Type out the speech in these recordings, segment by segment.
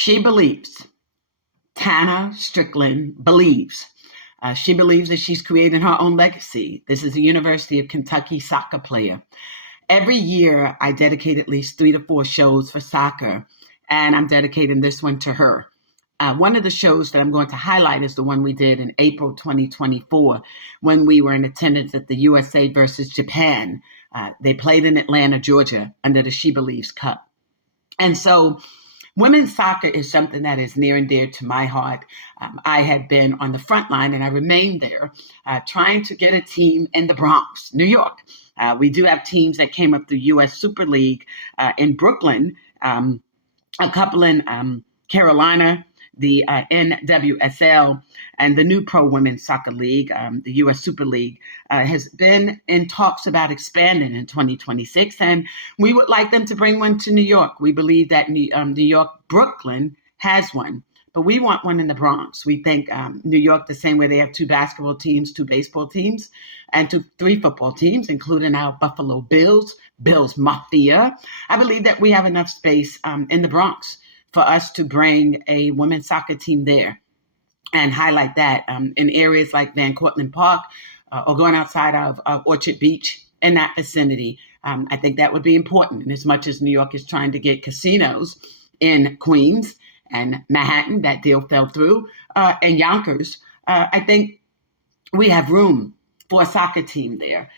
She believes, Tana Strickland believes, she believes that she's creating her own legacy. This is a University of Kentucky soccer player. Every year, I dedicate at least 3 to 4 shows for soccer, and I'm dedicating this one to her. One of the shows that I'm going to highlight is the one we did in April 2024 when we were in attendance at the USA versus Japan. They played in Atlanta, Georgia, under the She Believes Cup. And so women's soccer is something that is near and dear to my heart. I had been on the front line and I remained there trying to get a team in the Bronx, New York. We do have teams that came up through U.S. Super League in Brooklyn, a couple in Carolina, the NWSL, and the new Pro Women's Soccer League, the U.S. Super League, has been in talks about expanding in 2026, and we would like them to bring one to New York. We believe that New York, Brooklyn has one, but we want one in the Bronx. We think New York, the same way they have 2 basketball teams, 2 baseball teams, and 3 football teams, including our Buffalo Bills Mafia. I believe that we have enough space in the Bronx for us to bring a women's soccer team there and highlight that in areas like Van Cortlandt Park or going outside of Orchard Beach in that vicinity. I think that would be important. And as much as New York is trying to get casinos in Queens and Manhattan, that deal fell through, and Yonkers, I think we have room for a soccer team there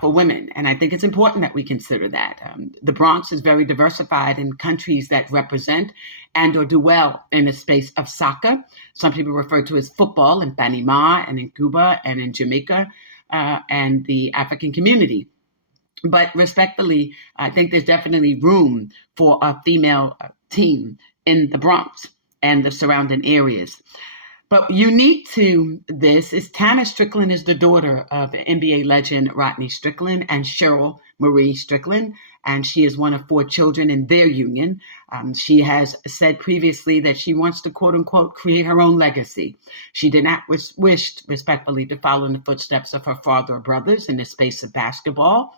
for women. And I think it's important that we consider that. The Bronx is very diversified in countries that represent and or do well in the space of soccer. Some people refer to it as football in Panama and in Cuba and in Jamaica and the African community. But respectfully, I think there's definitely room for a female team in the Bronx and the surrounding areas. But unique to this is Tana Strickland is the daughter of NBA legend Rodney Strickland and Cheryl Marie Strickland, and she is one of 4 children in their union. She has said previously that she wants to, quote unquote, create her own legacy. She did not wish respectfully to follow in the footsteps of her father or brothers in the space of basketball.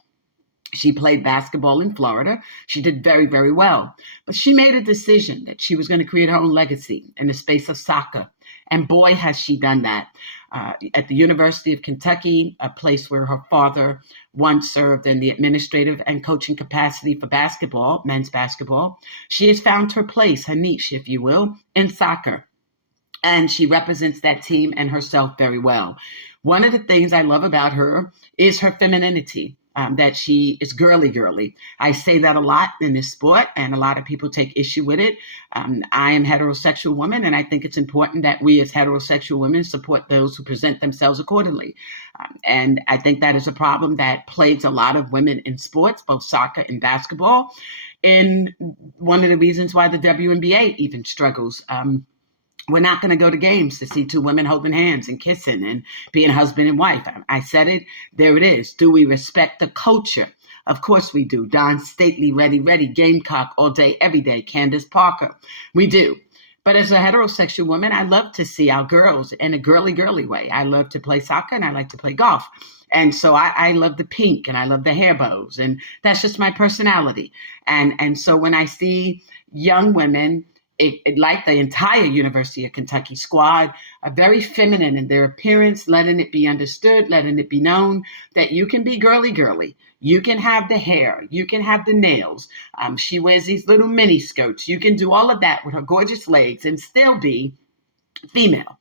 She played basketball in Florida. She did very, very well. But she made a decision that she was going to create her own legacy in the space of soccer. And boy, has she done that. At the University of Kentucky, a place where her father once served in the administrative and coaching capacity for basketball, men's basketball, she has found her place, her niche, if you will, in soccer. And she represents that team and herself very well. One of the things I love about her is her femininity. That she is girly. I say that a lot in this sport, and a lot of people take issue with it. I am a heterosexual woman, and I think it's important that we as heterosexual women support those who present themselves accordingly. And I think that is a problem that plagues a lot of women in sports, both soccer and basketball. And one of the reasons why the WNBA even struggles. We're not going to go to games to see 2 women holding hands and kissing and being husband and wife. I said it. There it is. Do we respect the culture? Of course we do. Don Stately, ready, Gamecock all day, every day. Candace Parker. We do. But as a heterosexual woman, I love to see our girls in a girly way. I love to play soccer and I like to play golf. And so I love the pink and I love the hair bows. And that's just my personality. And so when I see young women, like the entire University of Kentucky squad, are very feminine in their appearance, letting it be understood, letting it be known that you can be girly. You can have the hair. You can have the nails. She wears these little mini skirts. You can do all of that with her gorgeous legs and still be female.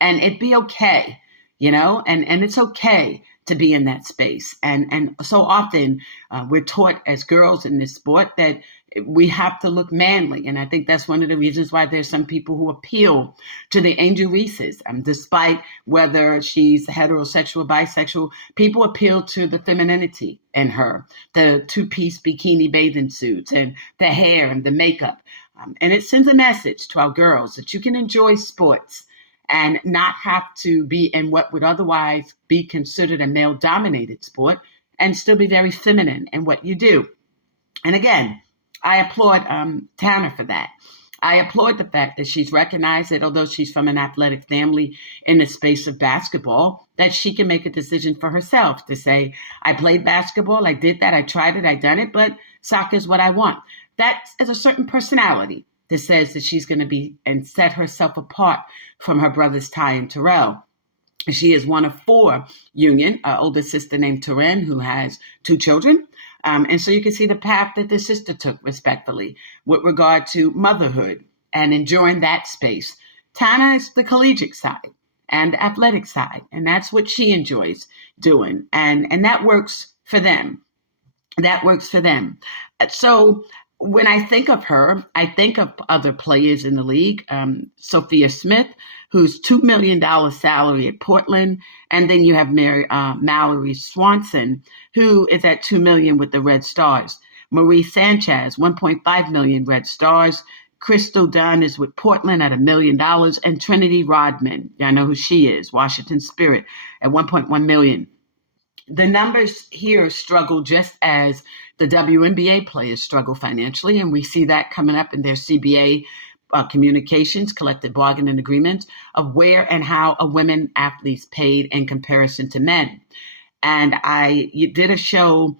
And it'd be okay, and it's okay to be in that space. And so often we're taught as girls in this sport that we have to look manly. And I think that's one of the reasons why there's some people who appeal to the Angel Reeses. Despite whether she's heterosexual, bisexual, people appeal to the femininity in her, the 2-piece bikini bathing suits and the hair and the makeup. And it sends a message to our girls that you can enjoy sports and not have to be in what would otherwise be considered a male-dominated sport and still be very feminine in what you do. And again, I applaud Tana for that. I applaud the fact that she's recognized that although she's from an athletic family in the space of basketball, that she can make a decision for herself to say, I played basketball, I did that, I tried it, I done it, but soccer is what I want. That is a certain personality. that says that she's going to be and set herself apart from her brothers Ty and Terrell. She is one of four Union, older sister named Taryn, who has two children. And so you can see the path that the sister took, respectfully, with regard to motherhood and enjoying that space. Tana is the collegiate side and athletic side, and that's what she enjoys doing. And that works for them. That works for them. So when I think of her, I think of other players in the league. Sophia Smith, who's $2 million salary at Portland. And then you have Mallory Swanson, who is at $2 million with the Red Stars. Marie Sanchez, $1.5 million Red Stars. Crystal Dunn is with Portland at $1 million. And Trinity Rodman, I know who she is, Washington Spirit, at $1.1 million. The numbers here struggle just as the WNBA players struggle financially, and we see that coming up in their CBA communications, collective bargaining agreements, of where and how a women athlete's paid in comparison to men. And you did a show,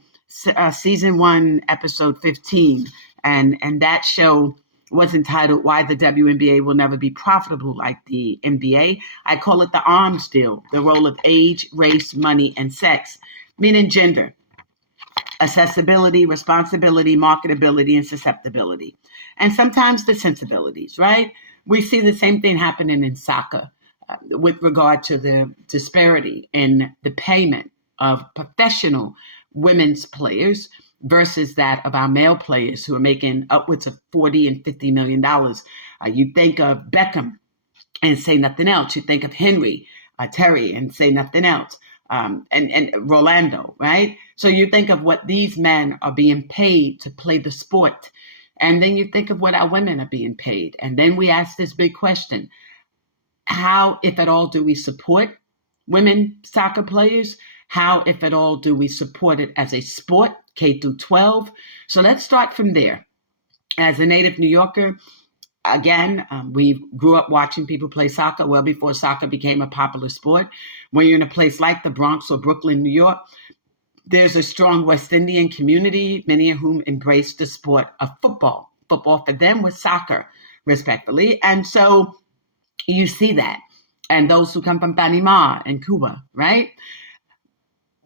season 1, episode 15, and that show was entitled Why the WNBA Will Never Be Profitable Like the NBA. I call it the arms deal, the role of age, race, money, and sex, meaning gender, accessibility, responsibility, marketability, and susceptibility. And sometimes the sensibilities, right? We see the same thing happening in soccer with regard to the disparity in the payment of professional women's players versus that of our male players who are making upwards of $40 and $50 million. You think of Beckham and say nothing else. You think of Henry, Terry, and say nothing else. And Rolando, right? So you think of what these men are being paid to play the sport. And then you think of what our women are being paid. And then we ask this big question: how, if at all, do we support women soccer players? How, if at all, do we support it as a sport, K through 12? So let's start from there. As a native New Yorker, again, we grew up watching people play soccer well before soccer became a popular sport. When you're in a place like the Bronx or Brooklyn, New York, there's a strong West Indian community, many of whom embrace the sport of football. Football for them was soccer, respectfully. And so you see that. And those who come from Panama and Cuba, right?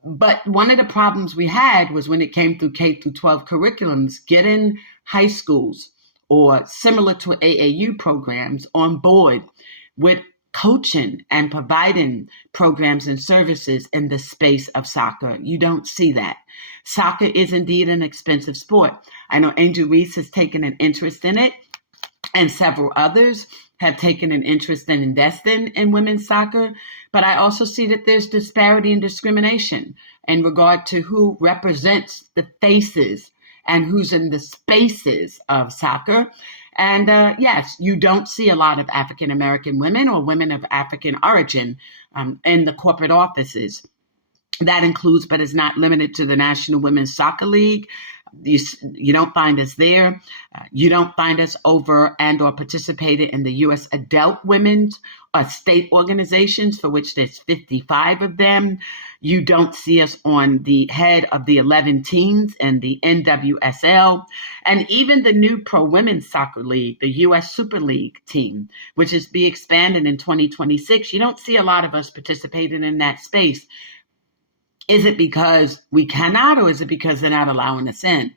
But one of the problems we had was when it came through K through 12 curriculums, getting high schools or similar to AAU programs on board with coaching and providing programs and services in the space of soccer. You don't see that. Soccer is indeed an expensive sport. I know Angel Reese has taken an interest in it, and several others have taken an interest in investing in women's soccer. But I also see that there's disparity and discrimination in regard to who represents the faces and who's in the spaces of soccer. And yes, you don't see a lot of African-American women or women of African origin in the corporate offices. That includes, but is not limited to, the National Women's Soccer League. You don't find us there. You don't find us over and or participated in the U.S. Adult Women's state organizations, for which there's 55 of them. You don't see us on the head of the 11 teams and the NWSL, and even the new Pro Women's Soccer League, the U.S. Super League team, which is be expanded in 2026. You don't see a lot of us participating in that space. Is it because we cannot, or is it because they're not allowing us in?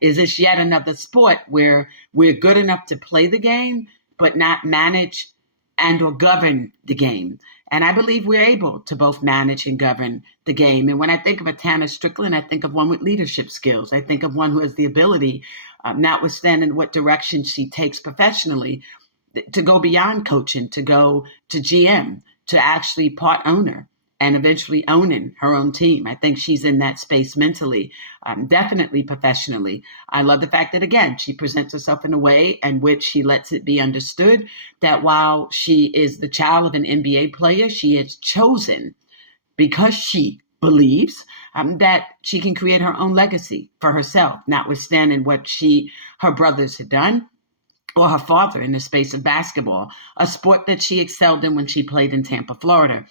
Is this yet another sport where we're good enough to play the game, but not manage and or govern the game? And I believe we're able to both manage and govern the game. And when I think of a Tana Strickland, I think of one with leadership skills. I think of one who has the ability, notwithstanding what direction she takes professionally, to go beyond coaching, to go to GM, to actually part owner, and eventually owning her own team. I think she's in that space mentally, definitely professionally. I love the fact that, again, she presents herself in a way in which she lets it be understood that while she is the child of an NBA player, she is chosen because she believes that she can create her own legacy for herself, notwithstanding what her brothers had done, or her father in the space of basketball, a sport that she excelled in when she played in Tampa, Florida.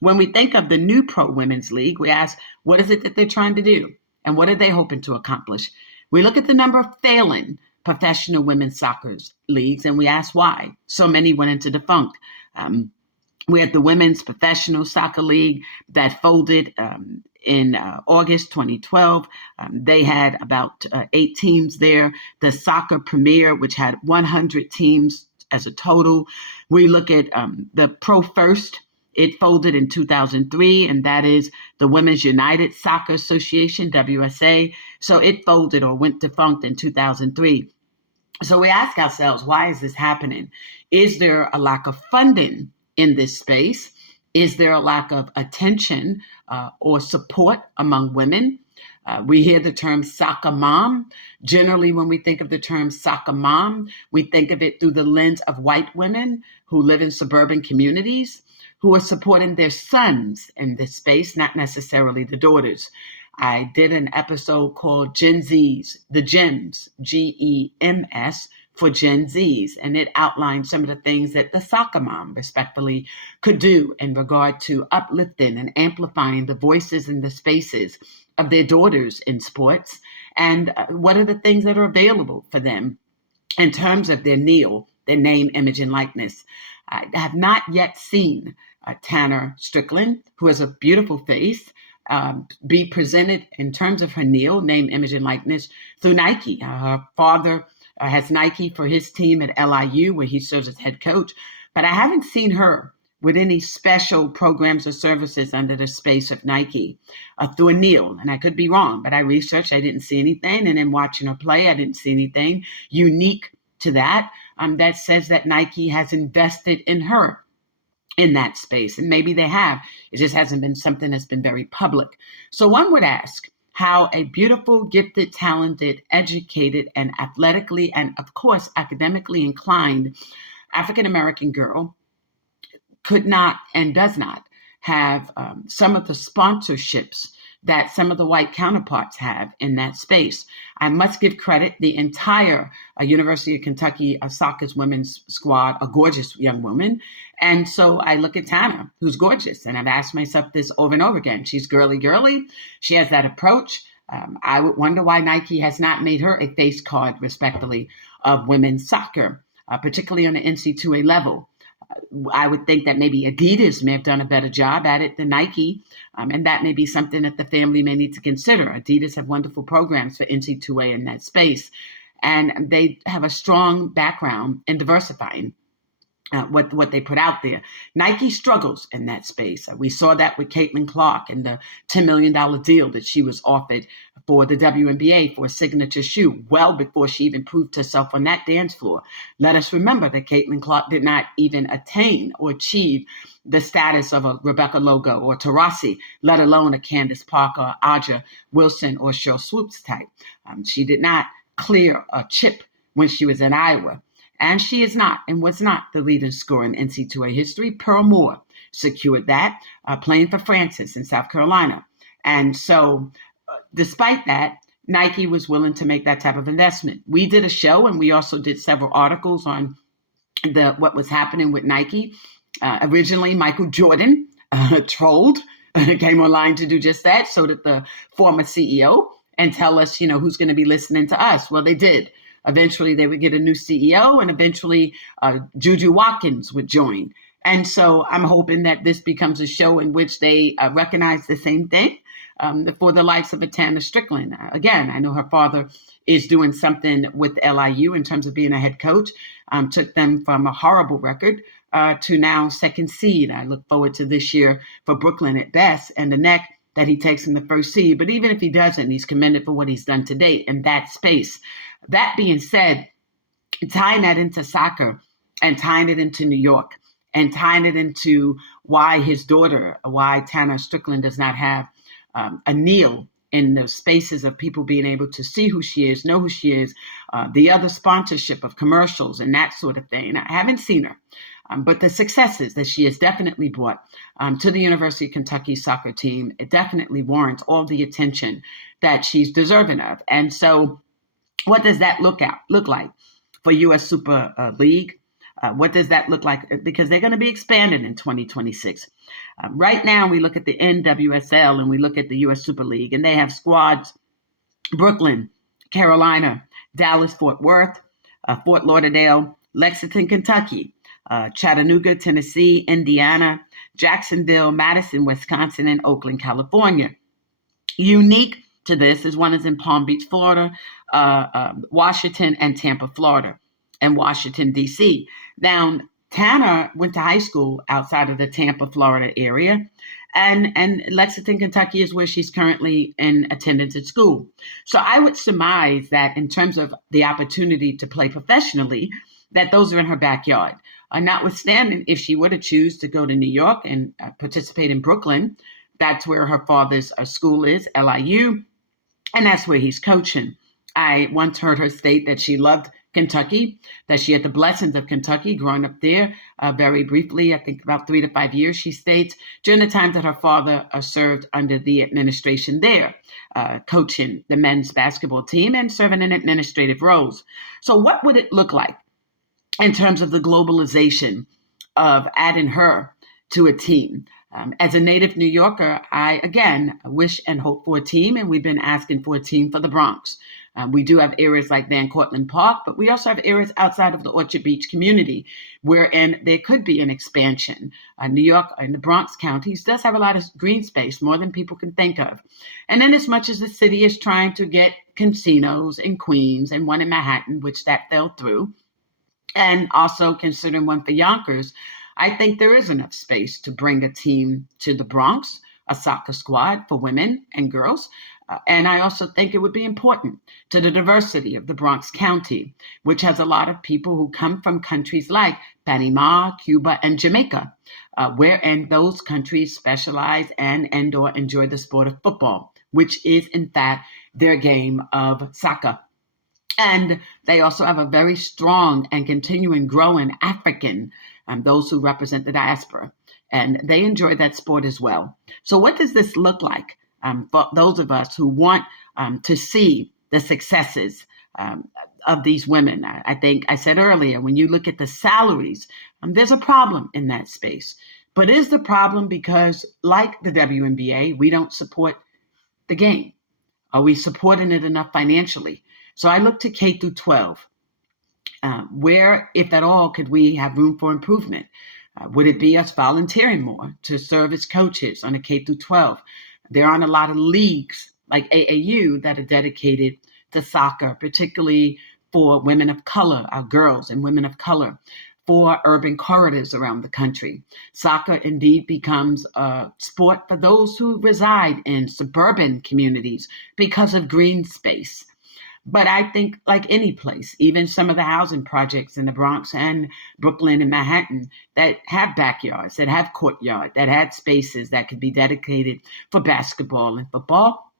When we think of the new Pro Women's League, we ask, what is it that they're trying to do? And what are they hoping to accomplish? We look at the number of failing professional women's soccer leagues, and we asked why so many went into defunct. We had the Women's Professional Soccer League that folded in August 2012. They had about 8 teams there. The Soccer Premier, which had 100 teams as a total. We look at the Pro First. It folded in 2003, and that is the Women's United Soccer Association, WSA. So it folded or went defunct in 2003. So we ask ourselves, why is this happening? Is there a lack of funding in this space? Is there a lack of attention or support among women? We hear the term soccer mom. Generally, when we think of the term soccer mom, we think of it through the lens of white women who live in suburban communities, who are supporting their sons in this space, not necessarily the daughters. I did an episode called Gen Zs, the Gems, GEMS, for Gen Zs, and it outlined some of the things that the soccer mom, respectfully, could do in regard to uplifting and amplifying the voices and the spaces of their daughters in sports, and what are the things that are available for them in terms of their NEAL, their name, image, and likeness. I have not yet seen Tanner Strickland, who has a beautiful face, be presented in terms of her NEAL, name, image, and likeness, through Nike. Her father has Nike for his team at LIU, where he serves as head coach. But I haven't seen her with any special programs or services under the space of Nike through a NEAL. And I could be wrong, but I researched, I didn't see anything. And then watching her play, I didn't see anything unique to that that says that Nike has invested in her in that space. And maybe they have. It just hasn't been something that's been very public. So one would ask how a beautiful, gifted, talented, educated, and athletically, and of course, academically inclined African-American girl could not and does not have some of the sponsorships that some of the white counterparts have in that space. I must give credit, the entire University of Kentucky soccer's women's squad, a gorgeous young woman. And so I look at Tana, who's gorgeous, and I've asked myself this over and over again. She's girly. She has that approach. I would wonder why Nike has not made her a face card, respectfully, of women's soccer, particularly on the NC2A level. I would think that maybe Adidas may have done a better job at it than Nike, and that may be something that the family may need to consider. Adidas have wonderful programs for NC2A in that space, and they have a strong background in diversifying what they put out there. Nike struggles in that space. We saw that with Caitlin Clark and the $10 million deal that she was offered for the WNBA for a signature shoe well before she even proved herself on that dance floor. Let us remember that Caitlin Clark did not even attain or achieve the status of a Rebecca Logo or Tarasi, let alone a Candace Parker, Aja Wilson, or Cheryl Swoops type. She did not clear a chip when she was in Iowa. And she is not and was not the leading scorer in NC2A history. Pearl Moore secured that, playing for Francis in South Carolina. And so despite that, Nike was willing to make that type of investment. We did a show, and we also did several articles on what was happening with Nike. Originally, Michael Jordan trolled, came online to do just that. So did the former CEO, and tell us, who's going to be listening to us. Well, they did. Eventually, they would get a new CEO, and eventually Juju Watkins would join. And so I'm hoping that this becomes a show in which they recognize the same thing for the likes of Tanner Strickland. Again, I know her father is doing something with LIU in terms of being a head coach. Took them from a horrible record to now second seed. I look forward to this year for Brooklyn at best, and the neck that he takes in the first seed. But even if he doesn't, he's commended for what he's done to date in that space. That being said, tying that into soccer and tying it into New York and tying it into why his daughter, why Tanner Strickland does not have a NEAL in the spaces of people being able to see who she is, know who she is, the other sponsorship of commercials and that sort of thing. I haven't seen her, but the successes that she has definitely brought to the University of Kentucky soccer team, it definitely warrants all the attention that she's deserving of. And so what does that look like for U.S. Super League? What does that look like? Because they're going to be expanding in 2026. Right now, we look at the NWSL and we look at the U.S. Super League, and they have squads, Brooklyn, Carolina, Dallas, Fort Worth, Fort Lauderdale, Lexington, Kentucky, Chattanooga, Tennessee, Indiana, Jacksonville, Madison, Wisconsin, and Oakland, California. Unique to this is one is in Palm Beach, Florida, Washington, and Tampa, Florida, and Washington, D.C. Now, Tanner went to high school outside of the Tampa, Florida area, and Lexington, Kentucky is where she's currently in attendance at school. So I would surmise that in terms of the opportunity to play professionally, that those are in her backyard. Notwithstanding, if she were to choose to go to New York and participate in Brooklyn, that's where her father's school is, LIU, and that's where he's coaching. I once heard her state that she loved Kentucky, that she had the blessings of Kentucky growing up there very briefly, I think about 3 to 5 years, she states, during the time that her father served under the administration there, coaching the men's basketball team and serving in administrative roles. So what would it look like in terms of the globalization of adding her to a team? As a native New Yorker, I, again, wish and hope for a team, and we've been asking for a team for the Bronx. We do have areas like Van Cortlandt Park, but we also have areas outside of the Orchard Beach community wherein there could be an expansion. New York and the Bronx counties does have a lot of green space, more than people can think of. And then as much as the city is trying to get casinos in Queens and one in Manhattan, which that fell through, and also considering one for Yonkers, I think there is enough space to bring a team to the Bronx, a soccer squad for women and girls. And I also think it would be important to the diversity of the Bronx County, which has a lot of people who come from countries like Panama, Cuba, and Jamaica, wherein those countries specialize and or enjoy the sport of football, which is, in fact, their game of soccer. And they also have a very strong and continuing growing African, those who represent the diaspora. And they enjoy that sport as well. So what does this look like for those of us who want to see the successes of these women? I think I said earlier, when you look at the salaries, there's a problem in that space. But is the problem because, like the WNBA, we don't support the game? Are we supporting it enough financially? So I look to K through 12. Where, if at all, could we have room for improvement? Would it be us volunteering more to serve as coaches on a K through 12? There aren't a lot of leagues like AAU that are dedicated to soccer, particularly for women of color, our girls and women of color, for urban corridors around the country. Soccer indeed becomes a sport for those who reside in suburban communities because of green space. But I think, like any place, even some of the housing projects in the Bronx and Brooklyn and Manhattan that have backyards, that have courtyard, that had spaces that could be dedicated for basketball and football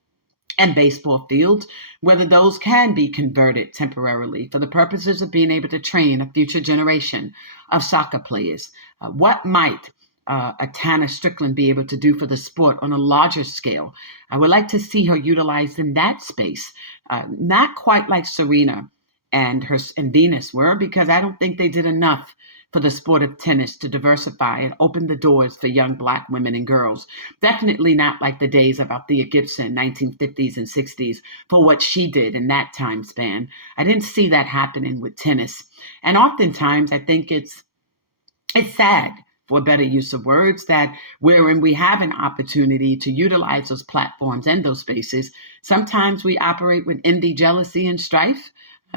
and baseball fields, whether those can be converted temporarily for the purposes of being able to train a future generation of soccer players. What might a Tanner Strickland be able to do for the sport on a larger scale? I would like to see her utilized in that space, not quite like Serena and Venus were, because I don't think they did enough for the sport of tennis to diversify and open the doors for young Black women and girls. Definitely not like the days of Althea Gibson, 1950s and 60s, for what she did in that time span. I didn't see that happening with tennis. And oftentimes, I think it's sad, for a better use of words, that wherein we have an opportunity to utilize those platforms and those spaces, sometimes we operate with envy, jealousy, and strife,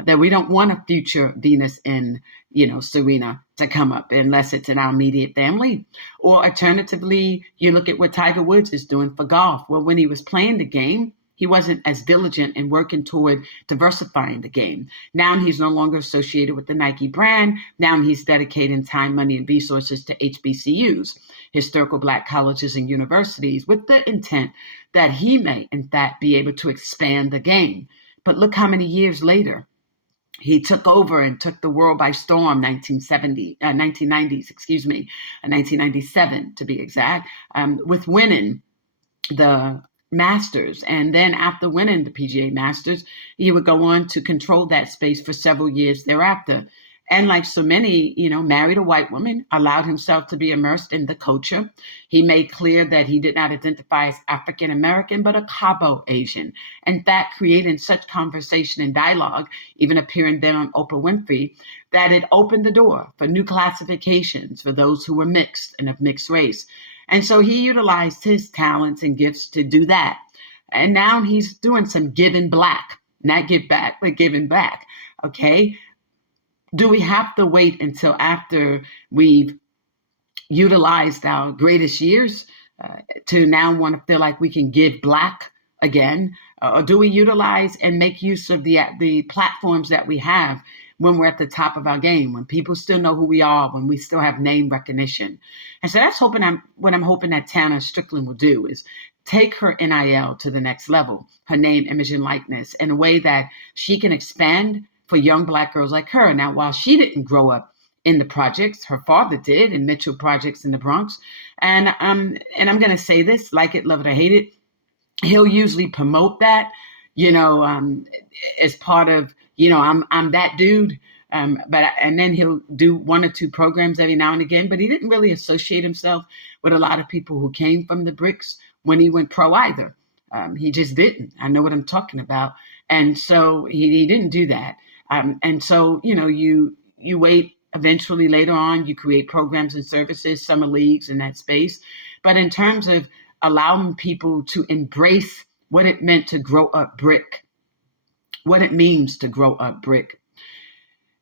that we don't want a future Venus and, Serena to come up unless it's in our immediate family. Or alternatively, you look at what Tiger Woods is doing for golf. Well, when he was playing the game, he wasn't as diligent in working toward diversifying the game. Now he's no longer associated with the Nike brand. Now he's dedicating time, money, and resources to HBCUs, historical Black colleges and universities, with the intent that he may, in fact, be able to expand the game. But look how many years later he took over and took the world by storm, 1990s, 1997 to be exact, with winning the Masters. And then after winning the PGA Masters, he would go on to control that space for several years thereafter. And like so many, married a white woman, allowed himself to be immersed in the culture. He made clear that he did not identify as African American, but a Cabo Asian. And that created such conversation and dialogue, even appearing then on Oprah Winfrey, that it opened the door for new classifications for those who were mixed and of mixed race. And so he utilized his talents and gifts to do that. And now he's doing some giving black, not give back, but giving back. Okay. Do we have to wait until after we've utilized our greatest years to now want to feel like we can give black again? Or do we utilize and make use of the platforms that we have when we're at the top of our game, when people still know who we are, when we still have name recognition? And so that's what I'm hoping that Tana Strickland will do is take her NIL to the next level, her name, image, and likeness, in a way that she can expand for young Black girls like her. Now, while she didn't grow up in the projects, her father did in Mitchell Projects in the Bronx. And I'm going to say this, like it, love it, or hate it, he'll usually promote that, as part of, I'm that dude. And then he'll do one or two programs every now and again, but he didn't really associate himself with a lot of people who came from the bricks when he went pro either. He just didn't. I know what I'm talking about. And so he didn't do that. And so, you wait, eventually later on, you create programs and services, summer leagues in that space. But in terms of allowing people to embrace what it meant to grow up brick, what it means to grow up brick,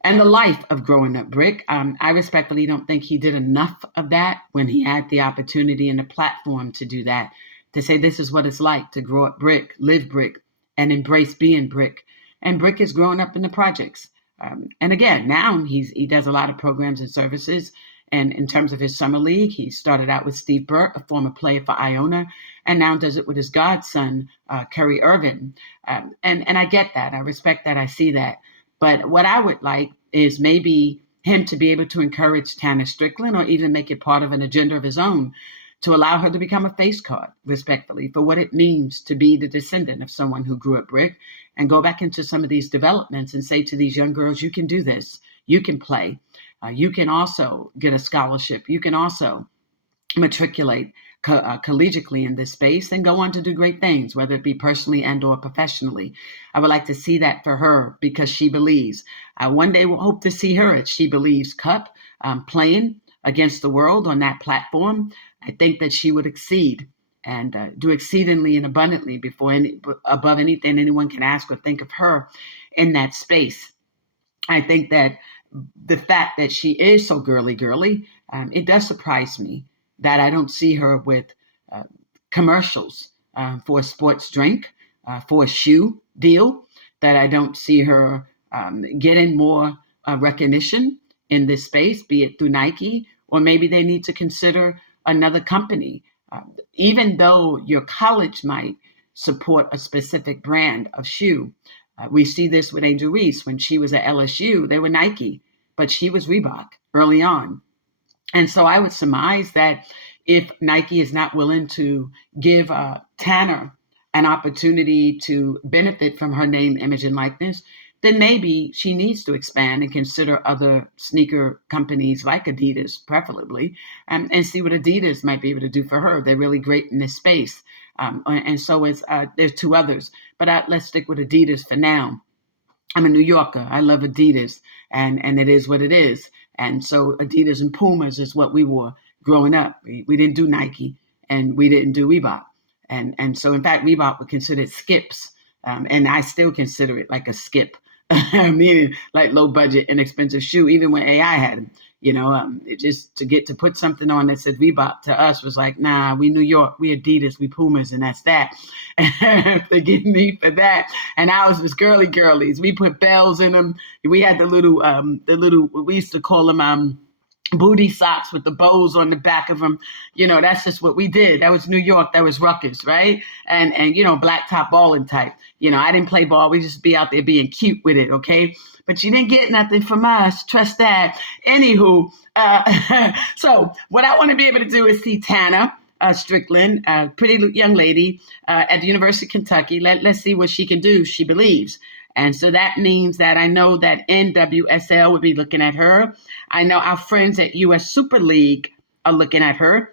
and the life of growing up brick, I respectfully don't think he did enough of that when he had the opportunity and the platform to do that, to say this is what it's like to grow up brick, live brick, and embrace being brick. And Brick is growing up in the projects. And again, now he does a lot of programs and services. And in terms of his summer league, he started out with Steve Burt, a former player for Iona, and now does it with his godson, Kerry Irvin. And I get that. I respect that. I see that. But what I would like is maybe him to be able to encourage Tana Strickland, or even make it part of an agenda of his own, to allow her to become a face card, respectfully, for what it means to be the descendant of someone who grew up brick, and go back into some of these developments and say to these young girls, you can do this, you can play, you can also get a scholarship, you can also matriculate collegiately in this space and go on to do great things, whether it be personally and or professionally. I would like to see that for her, because she believes. I one day will hope to see her at She Believes Cup, playing against the world on that platform. I think that she would exceed and do exceedingly and abundantly above anything anyone can ask or think of her in that space. I think that the fact that she is so girly, it does surprise me that I don't see her with commercials for a sports drink, for a shoe deal, that I don't see her getting more recognition in this space, be it through Nike, or maybe they need to consider another company. Even though your college might support a specific brand of shoe. We see this with Angel Reese. When she was at LSU, they were Nike, but she was Reebok early on. And so I would surmise that if Nike is not willing to give Tanner an opportunity to benefit from her name, image, and likeness, then maybe she needs to expand and consider other sneaker companies like Adidas, preferably, and see what Adidas might be able to do for her. They're really great in this space. And so there's two others, but let's stick with Adidas for now. I'm a New Yorker. I love Adidas, and it is what it is. And so Adidas and Pumas is what we wore growing up. We didn't do Nike, and we didn't do Reebok. And so, in fact, Reebok would consider it skips, and I still consider it like a skip, meaning like low budget, inexpensive shoe, even when AI had them. It just to get to put something on that said Reebok to us was like, nah, we New York, we Adidas, we Pumas, and that's that. Forgive me for that. And ours was girlies. We put bells in them. We had the little, we used to call them booty socks with the bows on the back of them. That's just what we did. That was New York. That was ruckus, right? And black top balling type. I didn't play ball. We just be out there being cute with it, okay? But you didn't get nothing from us. Trust that. Anywho, so what I want to be able to do is see Tana Strickland, a pretty young lady at the University of Kentucky. Let's see what she can do. She believes. And so that means that I know that NWSL would be looking at her. I know our friends at US Super League are looking at her.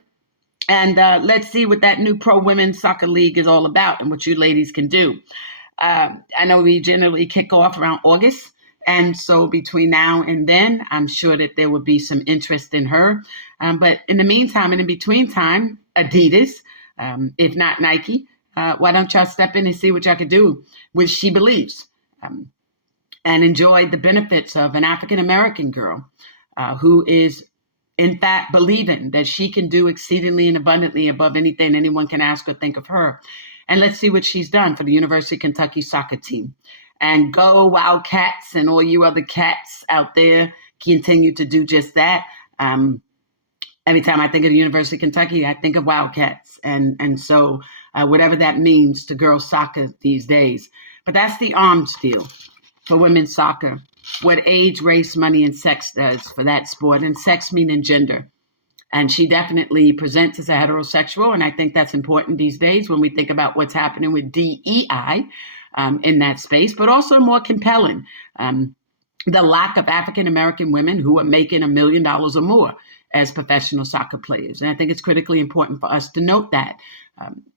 And let's see what that new Pro Women's Soccer League is all about and what you ladies can do. I know we generally kick off around August. And so between now and then, I'm sure that there will be some interest in her. But in the meantime and in between time, Adidas, if not Nike, why don't y'all step in and see what y'all can do with She Believes, and enjoy the benefits of an African-American girl who is in fact believing that she can do exceedingly and abundantly above anything anyone can ask or think of her. And let's see what she's done for the University of Kentucky soccer team. And go Wildcats, and all you other cats out there, continue to do just that. Every time I think of the University of Kentucky, I think of Wildcats. And so whatever that means to girls soccer these days. But that's the arms deal for women's soccer. What age, race, money, and sex does for that sport, and sex meaning gender. And she definitely presents as a heterosexual, and I think that's important these days when we think about what's happening with DEI in that space, but also more compelling, the lack of African-American women who are making $1 million or more as professional soccer players. And I think it's critically important for us to note that.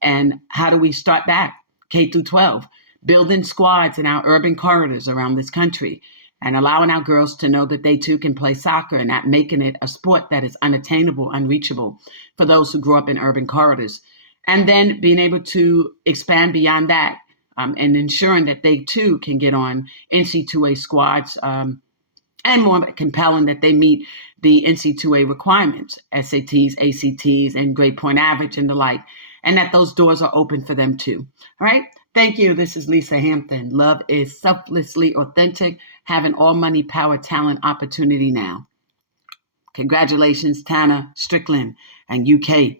And how do we start back? K through 12, building squads in our urban corridors around this country, and allowing our girls to know that they too can play soccer, and not making it a sport that is unattainable, unreachable for those who grew up in urban corridors. And then being able to expand beyond that, and ensuring that they too can get on NC2A squads, and more compelling that they meet the NC2A requirements, SATs, ACTs, and grade point average and the like, and that those doors are open for them too. All right. Thank you. This is Lisa Hampton. Love is selflessly authentic, having all money, power, talent, opportunity now. Congratulations, Tana Strickland and UK.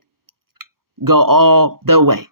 Go all the way.